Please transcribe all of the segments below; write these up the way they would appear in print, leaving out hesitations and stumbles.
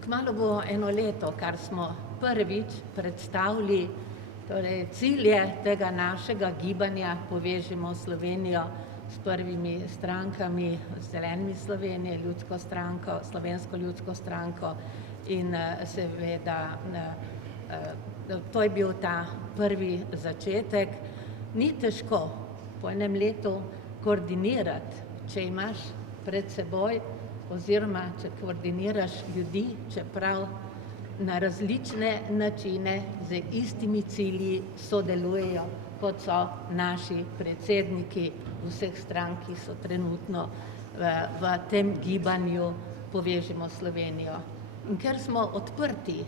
Kmalu bo eno leto, kar smo prvič predstavili cilje tega našega gibanja Povežimo Slovenijo s prvimi strankami, Zelenimi Slovenije, Ljudsko stranko, Slovensko ljudsko stranko in seveda to je bil ta prvi začetek. Ni težko po enem letu koordinirati, če imaš pred seboj oziroma če koordiniraš ljudi, čeprav na različne načine z istimi cilji sodelujejo, kot so naši predsedniki vseh strank, ki so trenutno v tem gibanju Povežimo Slovenijo. In ker smo odprti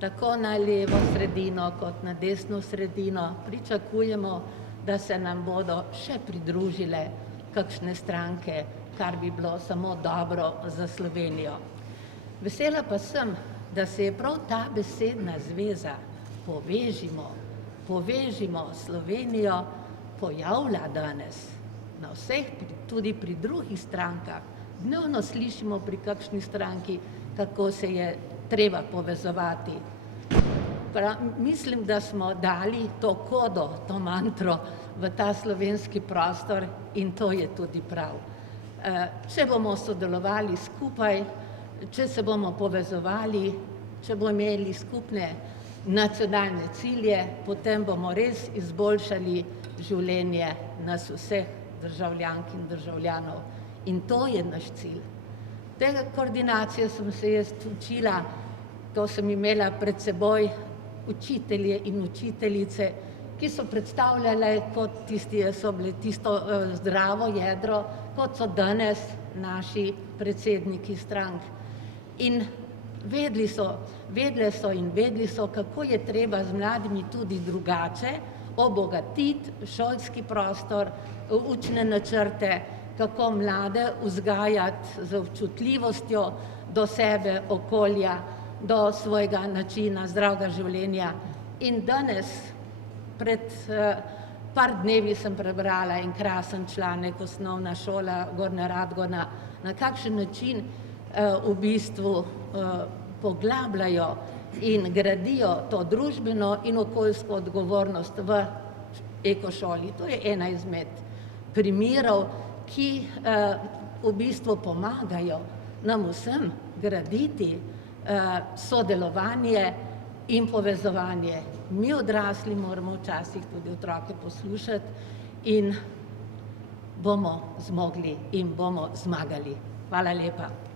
tako na levo sredino kot na desno sredino, pričakujemo, da se nam bodo še pridružile kakšne stranke, kar bi bilo samo dobro za Slovenijo. Vesela pa sem, da se je prav ta besedna zveza Povežimo Slovenijo pojavlja danes na vseh, tudi pri drugih strankah. Dnevno slišimo pri kakšni stranki, kako se je treba povezovati. Mislim, da smo dali to kodo, to mantro v ta slovenski prostor in to je tudi prav. Če bomo sodelovali skupaj, če se bomo povezovali, če bomo imeli skupne nacionalne cilje, potem bomo res izboljšali življenje nas vseh državljank in državljanov. In to je naš cilj. Tega koordinacije sem se jaz učila, to sem imela pred seboj učitelje in učiteljice, ki so predstavljale kot so bile tisto zdravo jedro, kot so danes naši predsedniki strank. In vedeli so, kako je treba z mladimi tudi drugače obogatiti šolski prostor, učne načrte, kako mlade vzgajati z občutljivostjo do sebe, okolja, do svojega načina zdravega življenja. In danes, pred par dnevi sem prebrala en krasen članek, Osnovna šola Gornja Radgona, na kakšen način v bistvu poglabljajo in gradijo to družbeno in okoljsko odgovornost v ekošoli. To je ena izmed primerov, ki v bistvu pomagajo nam vsem graditi sodelovanje in povezovanje. Mi odrasli moramo včasih tudi otroke poslušati in bomo zmogli in bomo zmagali. Hvala lepa.